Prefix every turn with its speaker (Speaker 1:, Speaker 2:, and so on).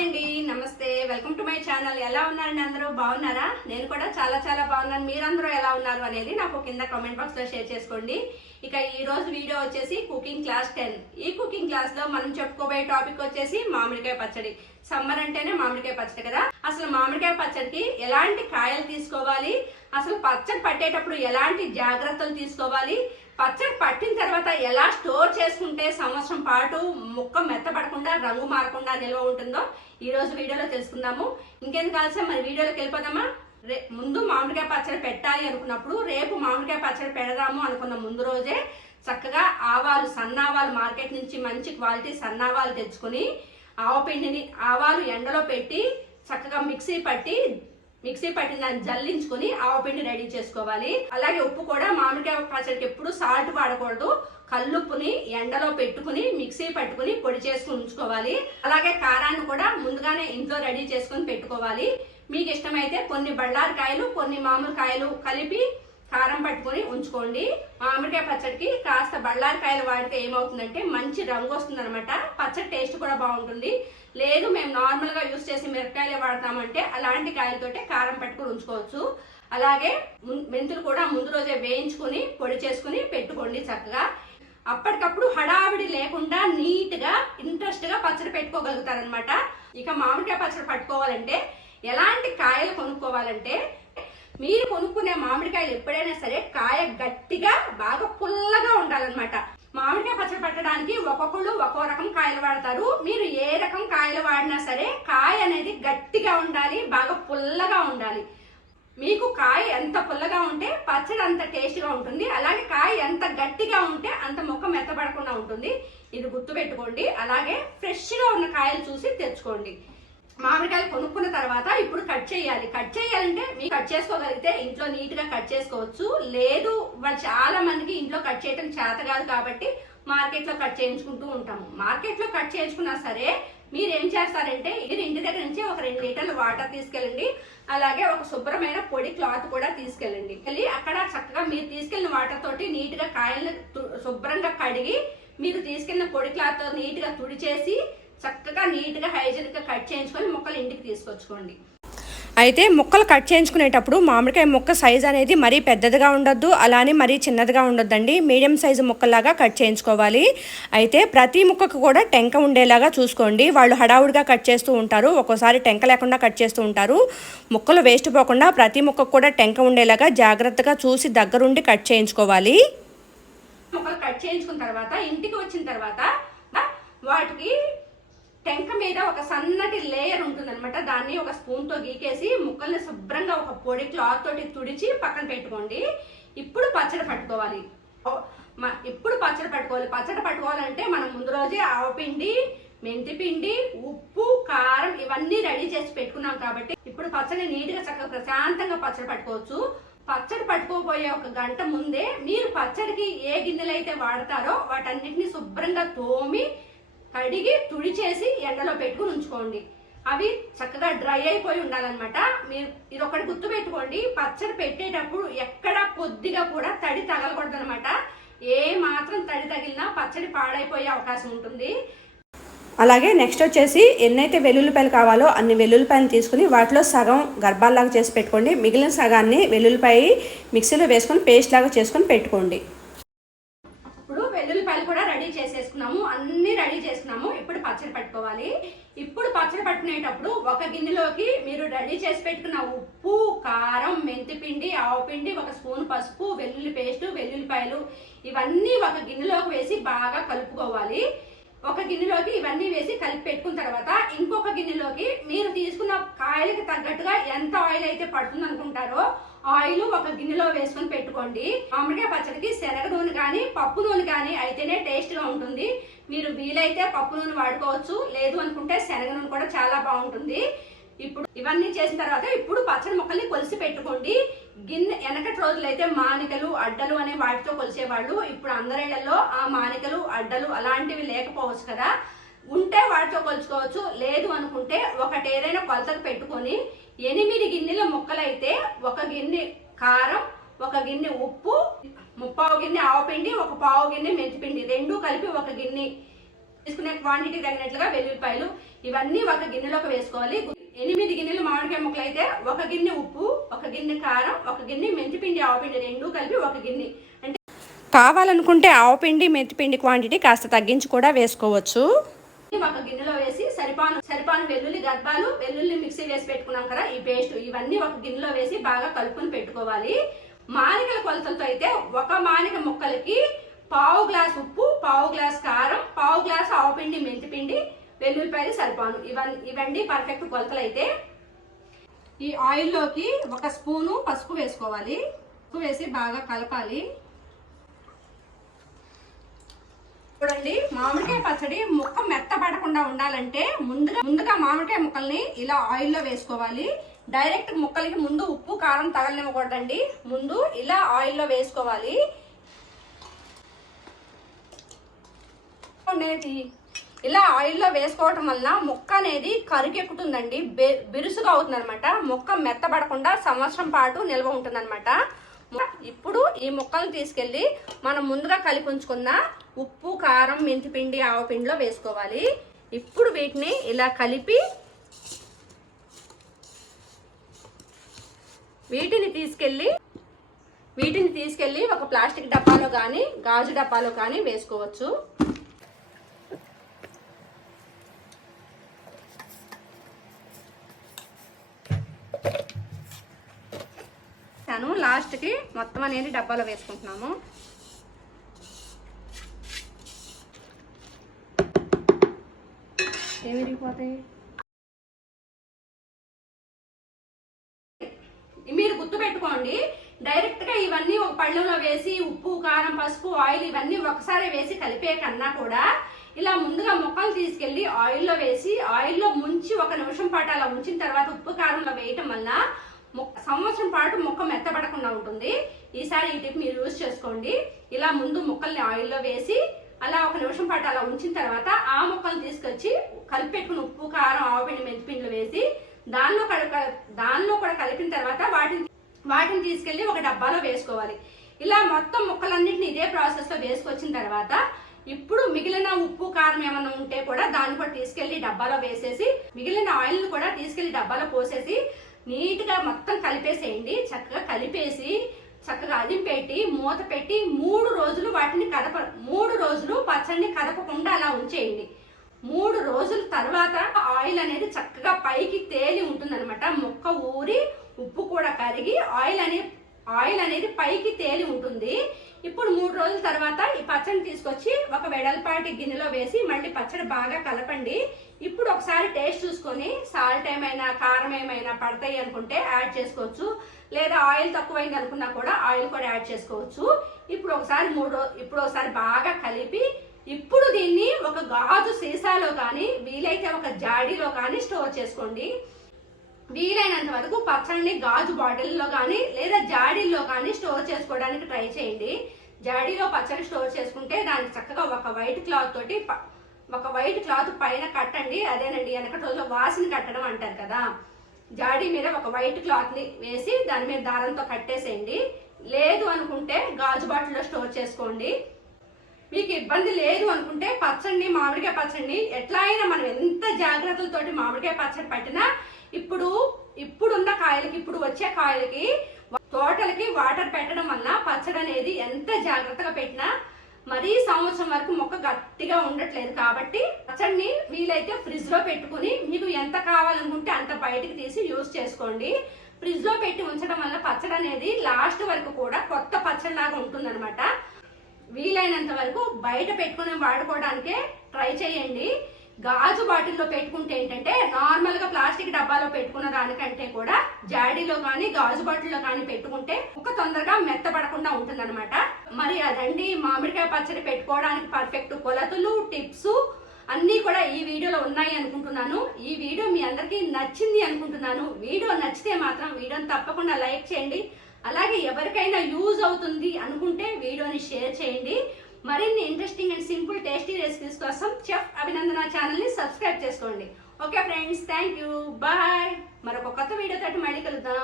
Speaker 1: అండి నమస్తే. Welcome to my channel ఎలా ఉన్నారండి అందరూ? బాగున్నారా? నేను కూడా చాలా చాలా బాగున్నాను. మీరందరూ ఎలా ఉన్నారు అనేది నాకు కింద కామెంట్ బాక్స్లో షేర్ చేసుకోండి. ఇక ఈ రోజు వీడియో వచ్చేసి కుకింగ్ క్లాస్ టెన్ ఈ కుకింగ్ క్లాస్లో మనం చెప్పుకోబోయే టాపిక్ వచ్చేసి మామిడికాయ పచ్చడి. సమ్మర్ అంటేనే మామిడికాయ పచ్చడి కదా? అసలు మామిడికాయ పచ్చడికి ఎలాంటి కాయలు తీసుకోవాలి? అసలు పచ్చడి పట్టేటప్పుడు ఎలాంటి జాగ్రత్తలు తీసుకోవాలి? పచ్చడి పట్టిన తర్వాత ఎలా స్టోర్ చేసుకుంటే సంవత్సరం పాటు ముక్క మెత్తపడకుండా రంగు మారకుండా నిల్వ ఉంటుందో ఈరోజు వీడియోలో తెలుసుకుందాము. ఇంకెందుకు ఆలస్యం? మరి వీడియోలోకి వెళ్ళిపోదామా? రే ముందు మామిడికాయ పచ్చడి పెట్టాలి అనుకున్నప్పుడు రేపు మామిడికాయ పచ్చడి పెడదాము అనుకున్న ముందు రోజే చక్కగా ఆవాలు సన్నావాలు మార్కెట్ నుంచి మంచి క్వాలిటీ సన్నావాలు తెచ్చుకొని ఆవపిండిని ఆవాలు ఎండలో పెట్టి చక్కగా మిక్సీ పట్టి మిక్సీ పట్టిన దాన్ని జల్లించుకొని ఆవపిండి రెడీ చేసుకోవాలి. అలాగే ఉప్పు కూడా మామిడికాయ పచ్చడికి ఎప్పుడు సాల్ట్ వాడకూడదు. కల్లుప్పుని ఎండలో పెట్టుకుని మిక్సీ పట్టుకుని పొడి చేసుకుని ఉంచుకోవాలి. అలాగే కారాన్ని కూడా ముందుగానే ఇంట్లో రెడీ చేసుకుని పెట్టుకోవాలి. మీకు ఇష్టమైతే కొన్ని బళ్ళారికాయలు కొన్ని మామూలు కాయలు కలిపి కారం పట్టుకొని ఉంచుకోండి. మామిడికాయ పచ్చడికి కాస్త బళ్ళారికాయలు వాడితే ఏమవుతుందంటే మంచి రంగు వస్తుంది అనమాట పచ్చడి టేస్ట్ కూడా బాగుంటుంది. లేదు మేము నార్మల్గా యూస్ చేసి మిరపకాయలే వాడతామంటే అలాంటి కాయలతోటే కారం పట్టుకొని ఉంచుకోవచ్చు. అలాగే మెంతులు కూడా ముందు రోజే వేయించుకుని పొడి చేసుకుని పెట్టుకోండి చక్కగా. అప్పటికప్పుడు హడావిడి లేకుండా నీట్గా ఇంట్రెస్ట్గా పచ్చడి పెట్టుకోగలుగుతారనమాట ఇక మామిడికాయ పచ్చడి పట్టుకోవాలంటే ఎలాంటి కాయలు కొనుక్కోవాలంటే మీరు కొనుక్కునే మామిడికాయలు ఎప్పుడైనా సరే కాయ గట్టిగా బాగా పుల్లగా ఉండాలన్నమాట. మామిడికాయ పచ్చడి పట్టడానికి ఒక్కొక్కళ్ళు ఒక్కో రకం కాయలు వాడతారు. మీరు ఏ రకం కాయలు వాడినా సరే కాయ అనేది గట్టిగా ఉండాలి బాగా పుల్లగా ఉండాలి. మీకు కాయ ఎంత పుల్లగా ఉంటే పచ్చడి అంత టేస్ట్గా ఉంటుంది. అలాగే కాయ ఎంత గట్టిగా ఉంటే అంత ముఖం మెత్తబడకుండా ఉంటుంది. ఇది గుర్తుపెట్టుకోండి. అలాగే ఫ్రెష్గా ఉన్న కాయలు చూసి తెచ్చుకోండి. మామిడికాయలు కొనుక్కున్న తర్వాత ఇప్పుడు కట్ చేయాలి. కట్ చేయాలంటే మీరు కట్ చేసుకోగలిగితే ఇంట్లో నీట్గా కట్ చేసుకోవచ్చు. లేదు చాలా మందికి ఇంట్లో కట్ చేయడం చేత కాదు కాబట్టి మార్కెట్లో కట్ చేయించుకుంటూ ఉంటాము. మార్కెట్లో కట్ చేయించుకున్నా సరే మీరు ఏం చేస్తారంటే మీరు ఇంటి దగ్గర నుంచి ఒక రెండు లీటర్ల వాటర్ తీసుకెళ్ళండి. అలాగే ఒక శుభ్రమైన పొడి క్లాత్ కూడా తీసుకెళ్ళండి. వెళ్ళి అక్కడ చక్కగా మీరు తీసుకెళ్ళిన వాటర్ తోటి నీట్గా కాయలను తు- శుభ్రంగా కడిగి మీరు తీసుకెళ్ళిన పొడి క్లాత్తో నీట్గా తుడిచేసి చక్కగా నీట్గా హైజీనిక్గా కట్ చేయించుకొని మొక్కలు ఇంటికి తీసుకొచ్చుకోండి.
Speaker 2: అయితే ముక్కలు కట్ చేయించుకునేటప్పుడు మామిడికాయ ముక్క సైజ్ అనేది మరీ పెద్దదిగా ఉండొద్దు అలానే మరీ చిన్నదిగా ఉండొద్దండి. మీడియం సైజు ముక్కలాగా కట్ చేయించుకోవాలి. అయితే ప్రతి ముక్కకు కూడా టెంక ఉండేలాగా చూసుకోండి. వాళ్ళు హడావుడిగా కట్ చేస్తూ ఉంటారు ఒక్కోసారి టెంక లేకుండా కట్ చేస్తూ ఉంటారు. ముక్కలు వేస్ట్ పోకుండా ప్రతి ముక్కకు కూడా టెంక ఉండేలాగా జాగ్రత్తగా చూసి దగ్గరుండి కట్ చేయించుకోవాలి.
Speaker 1: మొక్కలు కట్ చేయించుకున్న తర్వాత ఇంటికి వచ్చిన తర్వాత వాటికి టెంక మీద ఒక సన్నటి లేయర్ ఉంటుందన్నమాట. దాన్ని ఒక స్పూన్తో గీకేసి ముక్కల్ని శుభ్రంగా ఒక పొడి క్లాత్ తోటి తుడిచి పక్కన పెట్టుకోండి. ఇప్పుడు పచ్చడి పట్టుకోవాలి. ఇప్పుడు పచ్చడి పట్టుకోవాలి. పచ్చడి పట్టుకోవాలంటే మనం ముందు రోజే ఆవపిండి మెంతి పిండి ఉప్పు కారం ఇవన్నీ రెడీ చేసి పెట్టుకున్నాం కాబట్టి ఇప్పుడు పచ్చడి నీట్గా చక్కగా ప్రశాంతంగా పచ్చడి పట్టుకోవచ్చు. పచ్చడి పట్టుకోబోయే ఒక గంట ముందే మీరు పచ్చడికి ఏ గిన్నెలు అయితే వాడతారో వాటన్నిటిని శుభ్రంగా తోమి కడిగి తుడిచేసి ఎండలో పెట్టుకుని ఉంచుకోండి. అవి చక్కగా డ్రై అయిపోయి ఉండాలన్నమాట. మీరు ఇది ఒకటి గుర్తు పెట్టుకోండి పచ్చడి పెట్టేటప్పుడు ఎక్కడ కొద్దిగా కూడా తడి తగలకూడదు అనమాట ఏ మాత్రం తడి తగిలినా పచ్చడి పాడైపోయే అవకాశం ఉంటుంది.
Speaker 2: అలాగే నెక్స్ట్ వచ్చేసి ఎన్నైతే వెల్లుల్లిపాయలు కావాలో అన్ని వెల్లుల్లిపాయలు తీసుకుని వాటిలో సగం గర్భాల్లాగా చేసి పెట్టుకోండి. మిగిలిన సగాన్ని వెల్లుల్లిపాయ మిక్సీలో వేసుకొని పేస్ట్ లాగా చేసుకొని పెట్టుకోండి
Speaker 1: ఇప్పుడు వెల్లుల్లిపాయలు కూడా రెడీ చేసేసుకున్నాము అన్ని రెడీ చేసుకున్నాము ఇప్పుడు పచ్చడి పెట్టుకోవాలి ఇప్పుడు పచ్చడి పట్టుకునేటప్పుడు ఒక గిన్నెలోకి మీరు రెడీ చేసి పెట్టుకున్న ఉప్పు కారం మెంతిపిండి ఆవుపిండి ఒక స్పూన్ పసుపు వెల్లుల్లి పేస్ట్ వెల్లుల్లిపాయలు ఇవన్నీ ఒక గిన్నెలోకి వేసి బాగా కలుపుకోవాలి. ఒక గిన్నెలోకి ఇవన్నీ వేసి కలిపి పెట్టుకున్న తర్వాత ఇంకొక గిన్నెలోకి మీరు తీసుకున్న కాయలకి తగ్గట్టుగా ఎంత ఆయిల్ అయితే పడుతుంది అనుకుంటారో ఆయిల్ ఒక గిన్నెలో వేసుకొని పెట్టుకోండి. మామిడికాయ పచ్చడికి శనగ నూనె కానీ పప్పు నూనె కానీ అయితేనే టేస్ట్గా ఉంటుంది. మీరు వీలైతే పప్పు నూనె వాడుకోవచ్చు. లేదు అనుకుంటే శనగ నూనె కూడా చాలా బాగుంటుంది. ఇప్పుడు ఇవన్నీ చేసిన తర్వాత ఇప్పుడు పచ్చడి ముక్కల్ని కొలిసి పెట్టుకోండి. గిన్నె వెనకటి రోజులైతే మానికలు అడ్డలు అనే వాటితో కొలిసేవాళ్ళు. ఇప్పుడు అందరిళ్ళలో ఆ మానికలు అడ్డలు అలాంటివి లేకపోవచ్చు కదా. ఉంటే వాటితో కొలుచుకోవచ్చు. లేదు అనుకుంటే ఒకటి ఏదైనా కొలతకు పెట్టుకొని ఎనిమిది గిన్నెల ముక్కలైతే ఒక గిన్నె కారం ఒక గిన్నె ఉప్పు ముప్పావు గిన్నె ఆవపిండి ఒక పావు గిన్నె మెంతిపిండి. రెండు కలిపి ఒక గిన్నె తీసుకునే క్వాంటిటీ తగినట్లుగా వెల్లుల్లిపాయలు. ఇవన్నీ ఒక గిన్నెలోకి వేసుకోవాలి. ఎనిమిది గిన్నెలు మామిడికాయ ముక్కలు అయితే ఒక గిన్నె ఉప్పు ఒక గిన్నె కారం ఒక గిన్నె మెంతిపిండి ఆవపిండి రెండు కలిపి ఒక గిన్నె. అంటే
Speaker 2: కావాలనుకుంటే ఆవపిండి మెంతిపిండి క్వాంటిటీ కాస్త తగ్గించి కూడా వేసుకోవచ్చు.
Speaker 1: ఒక గిన్నెలో వేసి సరిపాను సరిపాను వెల్లుల్లి గర్భాలు వెల్లుల్లి మిక్సీ వేసి పెట్టుకున్నాం కదా ఈ పేస్ట్. ఇవన్నీ ఒక గిన్నెలో వేసి బాగా కలుపుకొని పెట్టుకోవాలి. మానికల కొలతలతో అయితే ఒక మానిక ముక్కలకి పావు గ్లాస్ ఉప్పు పావు గ్లాస్ కారం పావు గ్లాస్ ఆవపిండి మెంతిపిండి వెల్లుల్లిపాయలు సరిపాను. ఇవన్నీ ఇవన్నీ పర్ఫెక్ట్ కొలతలు అయితే ఈ ఆయిల్లోకి ఒక స్పూను పసుపు వేసుకోవాలి. పసుపు వేసి బాగా కలపాలి. చూడండి మామిడికాయ పచ్చడి ముక్క మెత్తపడకుండా ఉండాలంటే ముందుగా ముందుగా మామిడికాయ ముక్కల్ని ఇలా ఆయిల్లో వేసుకోవాలి. డైరెక్ట్ ముక్కలకి ముందు ఉప్పు కారం తగలనివ్వకూడదండి. ముందు ఇలా ఆయిల్లో వేసుకోవాలి. అనేది ఇలా ఆయిల్లో వేసుకోవటం వల్ల ముక్క అనేది కరుకెక్కుతుందండి బె- బిరుసుగా అవుతుంది అనమాట ముక్క మెత్తబడకుండా సంవత్సరం పాటు నిల్వ ఉంటుందన్నమాట. ఇప్పుడు ఈ ముక్కలు తీసుకెళ్ళి మనం ముందుగా కలిపి ఉంచుకున్న ఉప్పు కారం మెంతిపిండి ఆవపిండిలో వేసుకోవాలి. ఇప్పుడు వీటిని ఇలా కలిపి వీటిని తీసుకెళ్ళి వీటిని తీసుకెళ్ళి ఒక ప్లాస్టిక్ డబ్బాలో కానీ గాజు డబ్బాలో కానీ వేసుకోవచ్చు. లాస్ట్కి మొత్తం అనేది డబ్బాలో వేసుకుంటున్నాము. ఏమి మీరు గుర్తు పెట్టుకోండి ఇవన్నీ ఒక వేసి ఉప్పు కారం పసుపు ఆయిల్ ఇవన్నీ ఒకసారి వేసి కలిపే కన్నా కూడా ఇలా ముందుగా ముక్కలు తీసుకెళ్ళి ఆయిల్లో వేసి ఆయిల్లో ముంచి ఒక నిమిషం పాటు అలా ఉంచిన తర్వాత ఉప్పు కారంలో వేయటం వల్ల సంవత్సరం పాటు మొక్క మెత్తబడకుండా ఉంటుంది. ఈసారి ఈ టిప్ మీరు యూజ్ చేసుకోండి. ఇలా ముందు ముక్కల్ని ఆయిల్లో వేసి అలా ఒక నిమిషం పాటు అలా ఉంచిన తర్వాత ఆ మొక్కలు తీసుకొచ్చి కలిపెట్టుకుని ఉప్పు కారం ఆవుపిండి మెంతిపిండిలు వేసి దానిలో దానిలో కూడా కలిపిన తర్వాత వాటిని వాటిని తీసుకెళ్ళి ఒక డబ్బాలో వేసుకోవాలి. ఇలా మొత్తం మొక్కలన్నింటిని ఇదే ప్రాసెస్లో వేసుకొచ్చిన తర్వాత ఇప్పుడు మిగిలిన ఉప్పు కారం ఏమైనా ఉంటే కూడా దాన్ని కూడా తీసుకెళ్ళి డబ్బాలో వేసేసి మిగిలిన ఆయిల్ కూడా తీసుకెళ్ళి డబ్బాలో పోసేసి నీట్గా మొత్తం కలిపేసేయండి. చక్కగా కలిపేసి చక్కగా అదింపెట్టి మూత పెట్టి మూడు రోజులు వాటిని కదప మూడు రోజులు పచ్చడిని కదపకుండా అలా ఉంచేయండి. మూడు రోజుల తర్వాత ఆయిల్ అనేది చక్కగా పైకి తేలి ఉంటుందన్నమాట. ముక్క ఊరి ఉప్పు కూడా కరిగి ఆయిల్ అనే ఆయిల్ అనేది పైకి తేలి ఉంటుంది. ఇప్పుడు మూడు రోజుల తర్వాత ఈ పచ్చడిని తీసుకొచ్చి ఒక వెడల్పాటి గిన్నెలో వేసి మళ్ళీ పచ్చడి బాగా కలపండి. ఇప్పుడు ఒకసారి టేస్ట్ చూసుకొని సాల్ట్ ఏమైనా కారం ఏమైనా పడతాయి అనుకుంటే యాడ్ చేసుకోవచ్చు. లేదా ఆయిల్ తక్కువైంది అనుకున్నా కూడా ఆయిల్ కూడా యాడ్ చేసుకోవచ్చు. ఇప్పుడు ఒకసారి మూడు ఇప్పుడు ఒకసారి బాగా కలిపి ఇప్పుడు దీన్ని ఒక గాజు సీసాలో కానీ వీలైతే ఒక జాడీలో కానీ స్టోర్ చేసుకోండి. వీలైనంత వరకు పచ్చడిని గాజు బాటిల్లో కానీ లేదా జాడీల్లో కానీ స్టోర్ చేసుకోవడానికి ట్రై చేయండి. జాడీలో పచ్చడి స్టోర్ చేసుకుంటే దానికి చక్కగా ఒక వైట్ క్లాత్ తోటి ఒక వైట్ క్లాత్ పైన కట్టండి. అదేనండి వెనకటి రోజుల్లో వాసిని కట్టడం అంటారు కదా. జాడీ మీద ఒక వైట్ క్లాత్ని వేసి దాని మీద దారంతో కట్టేసేయండి. లేదు అనుకుంటే గాజు బాటిల్లో స్టోర్ చేసుకోండి. మీకు ఇబ్బంది లేదు అనుకుంటే పచ్చడిని మామిడికాయ పచ్చడిని ఎట్లా అయినా మనం ఎంత జాగ్రత్తలతోటి మామిడికాయ పచ్చడి పట్టినా ఇప్పుడు ఇప్పుడున్న కాయలకి ఇప్పుడు వచ్చే కాయలకి తోటలకి వాటర్ పెట్టడం వల్ల పచ్చడి అనేది ఎంత జాగ్రత్తగా పెట్టినా మరీ సంవత్సరం వరకు మొక్క గట్టిగా ఉండట్లేదు కాబట్టి పచ్చడిని వీలైతే ఫ్రిడ్జ్లో పెట్టుకుని మీకు ఎంత కావాలనుకుంటే అంత బయటికి తీసి యూజ్ చేసుకోండి. ఫ్రిడ్జ్లో పెట్టి ఉంచడం వల్ల పచ్చడి అనేది లాస్ట్ వరకు కూడా కొత్త పచ్చడి లాగా ఉంటుందన్నమాట. వీలైనంత వరకు బయట పెట్టుకుని వాడుకోవడానికే ట్రై చేయండి. గాజు బాటిల్లో పెట్టుకుంటే ఏంటంటే నార్మల్గా ప్లాస్టిక్ డబ్బాలో పెట్టుకున్న దానికంటే కూడా జాడీలో కానీ గాజు బాటిల్లో కానీ పెట్టుకుంటే ఒక తొందరగా మెత్తపడకుండా ఉంటుందన్నమాట. మరి అదండి మామిడికాయ పచ్చడి పెట్టుకోవడానికి పర్ఫెక్ట్ కొలతలు టిప్స్ అన్నీ కూడా ఈ వీడియోలో ఉన్నాయి అనుకుంటున్నాను. ఈ వీడియో మీ అందరికీ నచ్చింది అనుకుంటున్నాను. వీడియో నచ్చితే మాత్రం వీడియోని తప్పకుండా లైక్ చేయండి. అలాగే ఎవరికైనా యూజ్ అవుతుంది అనుకుంటే వీడియోని షేర్ చేయండి. మరిన్ని interesting and simple tasty recipes కోసం చెఫ్ అభినందన ఛానల్ని సబ్స్క్రైబ్ చేసుకోండి. Okay friends thank you bye మరొక కొత్త వీడియో తోటి మళ్ళీ కలుద్దాం.